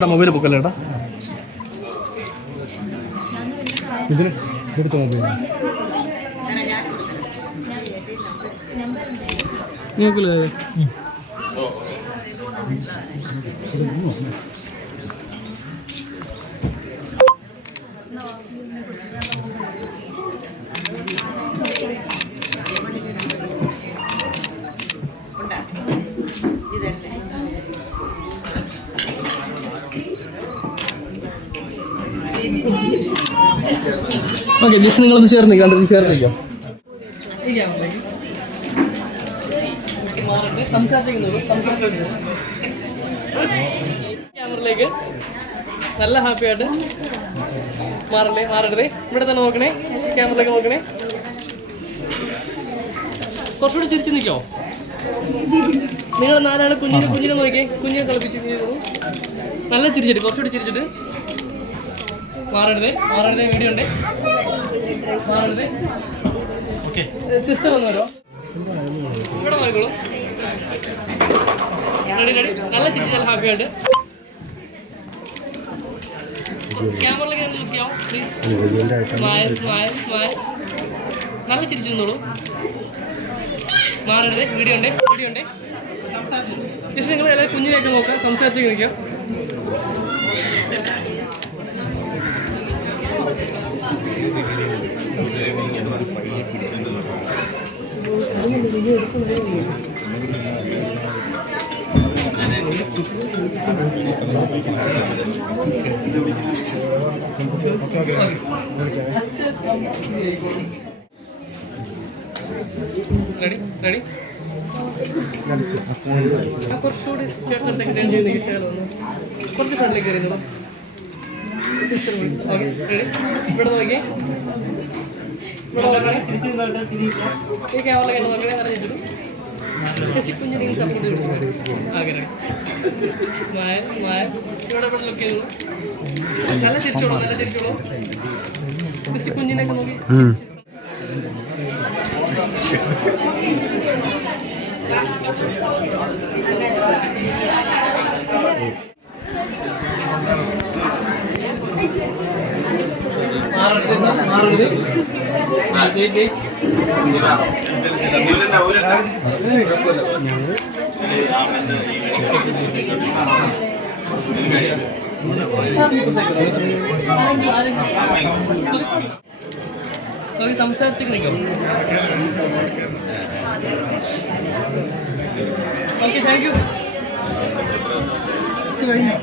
Mobile പൊക്കല്ലേ ഏട്ടാ? ഇതിന് ഇതെടുത്ത mobile നിങ്ങൾക്കില്ലേ okay ജിസ് നിങ്ങളൊന്ന് ചേർന്ന് കണ്ടത് ചേർന്നിരിക്കാം ക്യാമറയിലേക്ക് നല്ല ഹാപ്പി ആയിട്ട് മാറല്ലേ മാറരുതേ. ഇവിടെ തന്നെ നോക്കണേ ക്യാമറയിലേക്ക് നോക്കണേ. കുറച്ചുകൂടി ചിരിച്ചു നിൽക്കോ? നിങ്ങൾ നാലാളെ കുഞ്ഞിനെ കുഞ്ഞിനെ നോക്കിയേ. കുഞ്ഞിനെ കളിപ്പിച്ച് നല്ല ചിരിച്ചിട്ട് കുറച്ചുകൂടി ചിരിച്ചിട്ട്. മാറരുതേ മാറരുതേ വീഡിയോ ഉണ്ട്. മാറരുതേ. ഓക്കെ സിസ്റ്റം വന്നു വരുമോ ഇവിടെ നോക്കിക്കോളൂ. റെഡി റെഡി നല്ല ചിരിച്ച് നല്ല ഹാപ്പി ആയിട്ട് ക്യാമറയിലേക്ക് ഒന്ന് ലുക്ക് ചെയ്യാം പ്ലീസ് സ്മൈൽ സ്മൈൽ സ്മൈൽ നല്ല ചിരിച്ചു നിന്നോളൂ. മാറരുത് വീഡിയോ ഉണ്ട് വീഡിയോ ഉണ്ട്. നിങ്ങൾ എല്ലാവരും കുഞ്ഞിനെയൊക്കെ നോക്കാം സംസാരിച്ചു നിൽക്കാം. റെഡി റെഡി കുറച്ചുകൂടി ചേട്ടന്റെ കുറച്ച് ഫ്രണ്ടിലേക്ക് വരുന്നത് സിസ്റ്റർ ഇവിടെ നോക്കിയേ ഈ ക്യാമറ കണ്ട് നോക്കണേ അറിഞ്ഞിട്ടു ജസ്റ്റ് കുഞ്ഞിനെ support okay ready Maya Maya ഇവിടെ ഇവിടെ ലുക്ക് നല്ല തിരിച്ചോളൂ നല്ല തിരിച്ചോളൂ ജസ്റ്റ് കുഞ്ഞിനെയൊക്കെ നോക്കി മാറരുത് മാറരുത് സംസാരിച്ചൊക്കെ ഓക്കെ താങ്ക് യു ってないね。